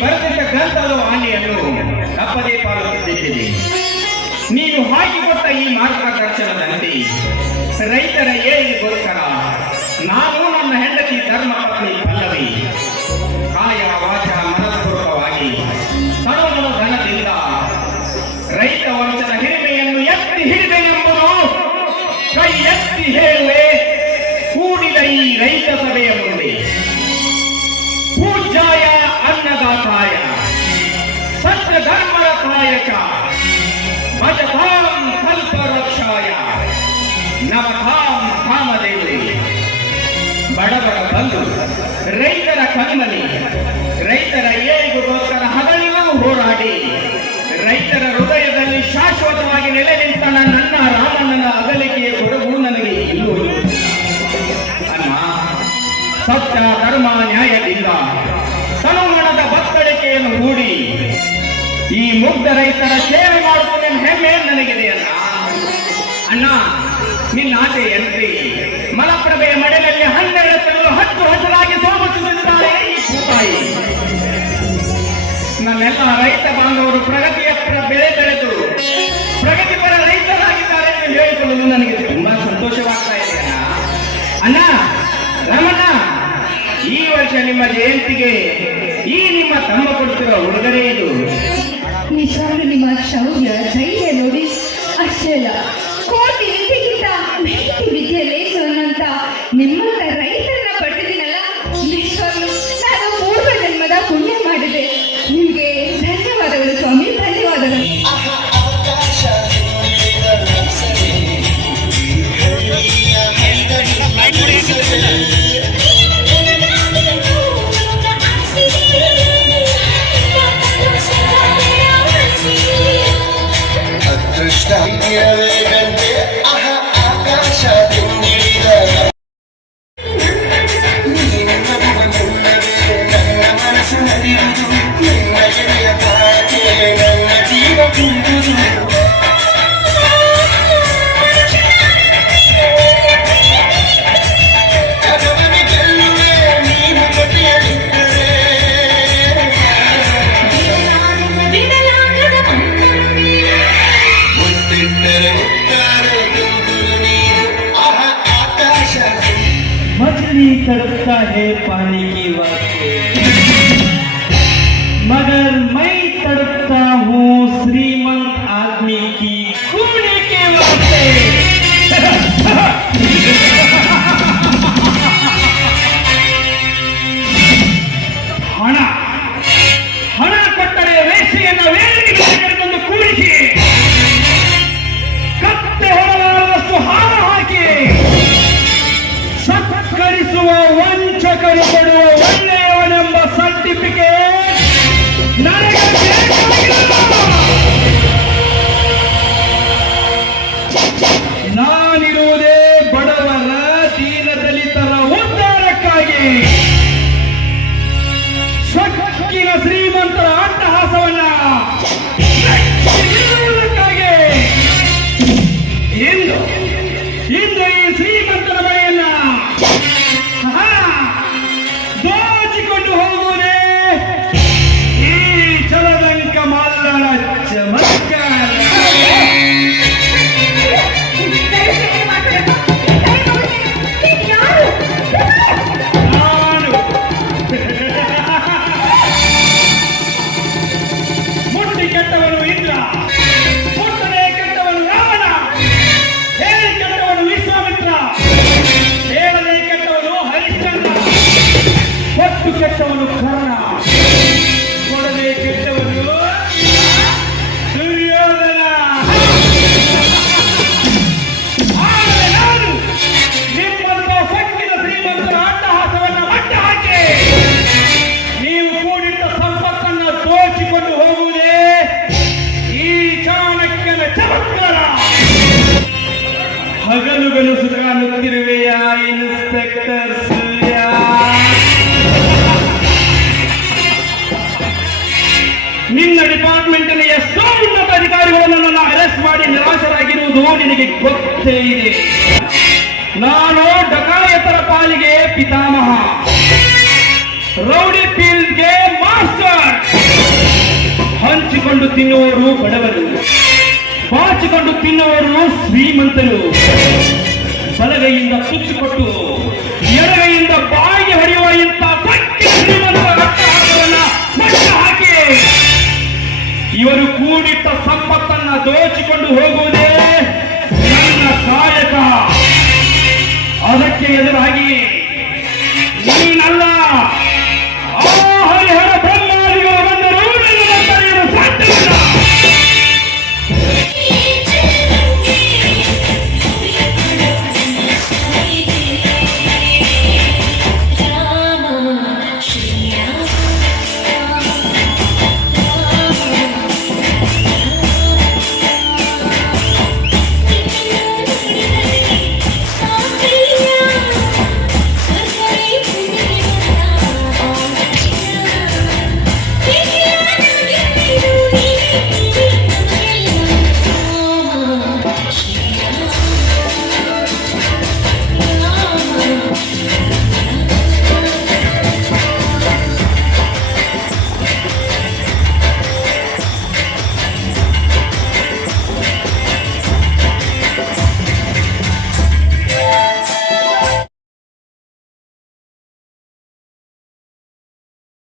ಬರೆದಿದ್ದ ಗ್ರಂಥದ ವಾಣಿಯನ್ನು ತಪ್ಪದೇ ಪಾಲಿಸುತ್ತಿದ್ದೇನೆ. ನೀನು ಹಾಕಿಕೊಟ್ಟ ಈ ಮಾರ್ಗದರ್ಶನದಂತೆ ರೈತರ ಏಳಿಗೆಗೋಸ್ಕರ ನಾನು ನನ್ನ ಹೆಂಡತಿ ಧರ್ಮ ಪತ್ನಿ ಪಲ್ಲವಿ ಕಾಯ ವಾಚ ಮನಸ್ಪೂರ್ವಕವಾಗಿ ತನವನ್ನು ಧನದಿಂದ ರೈತ ವಂಶದ ಹಿರಿಮೆಯನ್ನು ಎತ್ತಿ ಹಿಡಿದೆನೆಂಬುದು ಕೈ ಎತ್ತಿ ಹೇಳುವೆ ಕೂಡಿದ ಈ ರೈತ ಸಭೆಯ ಮುಂದೆ. ಪೂಜ್ಯಾಯ ಅನ್ನದಾತಾಯ ಸತ್ಯ ಧರ್ಮರತಾಯ ಚ ಭಜತಾಂ ಕಲ್ಪವೃಕ್ಷಾಯ ನವತಾಂ ಕಾಮದೇವಿ. ಬಡವರ ಬಂಧು, ರೈತರ ಕಣ್ಮನಿ, ರೈತರ ಏಳಿಗೆಗೋಸ್ಕರ ಹಗಲಿರುಳು ಹೋರಾಡಿ ರೈತರ ಹೃದಯದಲ್ಲಿ ಶಾಶ್ವತವಾಗಿ ನೆಲೆ ನಿಂತ ನನ್ನ ರಾಮಣ್ಣನ ಅಗಲಿಕೆಯ ಕೊಡಗು ನನಗೆ ಇಲ್ಲುವುದು. ಅನ್ನ ಸತ್ಯ ಧರ್ಮ ನ್ಯಾಯದಿಂದ ತನುಮಣದ ಬತ್ತಳಿಕೆಯನ್ನು ಹೂಡಿ ಈ ಮುಗ್ಧ ರೈತರ ಸೇವೆ ಮಾಡುವುದೇ ಹೆಮ್ಮೆ ನನಗಿದೆ. ಅಣ್ಣ ನಿನ್ನ ಆಸೆ ಎಂತ್ರಿ ಮಲಪ್ರಭೆಯ ಮಡೆಯಲ್ಲಿ 12 ತಿಂಗಳು ಹಚ್ಚು ಹಸಿರಾಗಿ ಸೋಮಿಸುತ್ತಿದ್ದಾರೆ ಈ ಭೂತಾಯಿ. ನನ್ನೆಲ್ಲ ರೈತ ಬಾಂಧವರು ಪ್ರಗತಿಯತ್ತ ಬೆಳೆ ಬೆಳೆದು ಪ್ರಗತಿಪರ ರೈತರಾಗಿದ್ದಾರೆ ಎಂದು ಹೇಳಿಕೊಳ್ಳಲು ನನಗೆ ತುಂಬಾ ಸಂತೋಷವಾಗ್ತಾ ಇದೆ. ಅಣ್ಣ ರಾಮಣ್ಣ, ಈ ವರ್ಷ ನಿಮ್ಮ ಜಯಂತಿಗೆ ಈ ನಿಮ್ಮ ತಮ್ಮ ಕೊಡ್ತಿರೋ ಉಡುಗೊರೆ ಇದು. ನಿಜವಾಗ್ಲೂ ನಿಮ್ಮ ಶೌರ್ಯ ಧೈರ್ಯ ನೋಡಿ ಅಷ್ಟೇ ಅಲ್ಲ, ಕೋಟಿ ವಿದ್ಯೆಗಿಂತ ಮೆಟ್ಟಿ ವಿದ್ಯೆ ಲೇಸು ಅನ್ನೋಂತ ನಿಮ್ಮಂತ ರೈತರನ್ನ ಪಡೆದಿದ್ದೀನಲ್ಲ, ನಿಜವಾಗ್ಲೂ ನಾನು ಪೂರ್ವ ಜನ್ಮದ ಪುಣ್ಯ ಮಾಡಿದೆ. ನಿಮ್ಗೆ ಧನ್ಯವಾದಗಳು ಸ್ವಾಮಿ, ಧನ್ಯವಾದಗಳು. मछली तड़पता है पानी की वास्ते, मगर मैं तड़पता हूँ श्रीमंत आदमी की कूड़े के वास्ते. ಹಣ ಹಣ ಕೊಟ್ಟರೆ ವೇಷೆಯನ್ನು ವೇದಿಕೆ ಕರೆತಂದು ಕೂಡಿಸಿ ಕತ್ತೆ ಹೊರಲಾರದಷ್ಟು ಹಾರ ಹಾಕಿ ಸತ್ಕರಿಸುವ ವಂಚಕರು ಕೊಡುವ ಒಳ್ಳೆಯವನೆಂಬ ಸರ್ಟಿಫಿಕೇಟ್ ನನಗೆ ಬೇಕಾಗಿಲ್ಲ. ನಾನಿರುವುದೇ ಬಡವರ ದೀನದಲಿತರ ಉದ್ಧಾರಕ್ಕಾಗಿ. ಸೊಕ್ಕಿನ ಶ್ರೀಮಂತರ ಅಟ್ಟಹಾಸವನ್ನ ಮೆಚ್ಚಿರುವುದಕ್ಕಾಗಿ. ಇಂದು ಈ ಶ್ರೀಮಂತರ ಮನೆಯನ್ನ ದೋಚಿಕೊಂಡು ಹೋಗುವುದೇ ಈ ಚಲದಂಕ ಮಲ್ಲನ ಚಮತ್ಕಾರ. ಮುಟ್ಟಿ ಕೆಟ್ಟವನು ಇಂದ್ರ, ಮುಟ್ಟದೆ ಕೆಟ್ಟವನು ರಾವಣ, ಹೇಳಿ ಕೆಟ್ಟವನು ವಿಶ್ವಾಮಿತ್ರ, ಹೇಳದೆ ಕೆಟ್ಟವನು ಹರಿಶ್ಚಂದ್ರ, ಕೊಟ್ಟು ಕೆಟ್ಟವನು ಕರ್ಣ, ಕೊಡದೆ ಕೆಟ್ಟವನು ದುರ್ಯೋಧನ. ಆದರೆ ನಾನು ನಿಮ್ಮಂತ ಸಕ್ಕಿನ ಶ್ರೀಮಂತರ ಅಟ್ಟಹಾಸವನ್ನು ಮಟ್ಟ ಹಾಕಿ ನೀವು ಕೂಡಿಟ್ಟ ಸಂಪತ್ತನ್ನು ದೋಚಿಕೊಂಡು ಹೋಗುವುದೇ ಈ ಚಾಣಕ್ಯನ ಚಮತ್ಕಾರ. ಹಗಲುಗನಸು ಕಾಣುತ್ತಿರುವೆಯ ಇನ್ಸ್ಪೆಕ್ಟರ್ ಸೂರ್ಯ? ನಿನ್ನ ಡಿಪಾರ್ಟ್ಮೆಂಟಿನ ಎಷ್ಟೋ ಉನ್ನತ ಅಧಿಕಾರಿಗಳು ನನ್ನನ್ನು ಅರೆಸ್ಟ್ ಮಾಡಿ ನಿರಾಶರಾಗಿರುವುದು ನಿನಗೆ ಗೊತ್ತೇ ಇದೆ. ನಾನು ಡಕಾಯತರ ಪಾಲಿಗೆ ಪಿತಾಮಹ, ರೌಡಿ ಫೀಲ್ಡ್ಗೆ ಮಾಸ್ಟರ್. ಹಂಚಿಕೊಂಡು ತಿನ್ನುವವರು ಬಡವರು, ಬಾಚಿಕೊಂಡು ತಿನ್ನುವವರು ಶ್ರೀಮಂತರು. ಬಲಗೈಯಿಂದ ತುತ್ತು ಕೊಟ್ಟು ಎಡಗೈಯಿಂದ ಬಾಯಿಗೆ ಹೊಡೆಯುವ ಇಂಥ ಶ್ರೀಮಂತರ ಮಟ್ಟ ಹಾಕಿ ಇವರು ಕೂಡಿಟ್ಟ ಸಂಪತ್ತನ್ನ ದೋಚಿಕೊಂಡು ಹೋಗುವುದೇ ನನ್ನ ಕಾಯಕ. ಅದಕ್ಕೆ ಎದುರಾಗಿ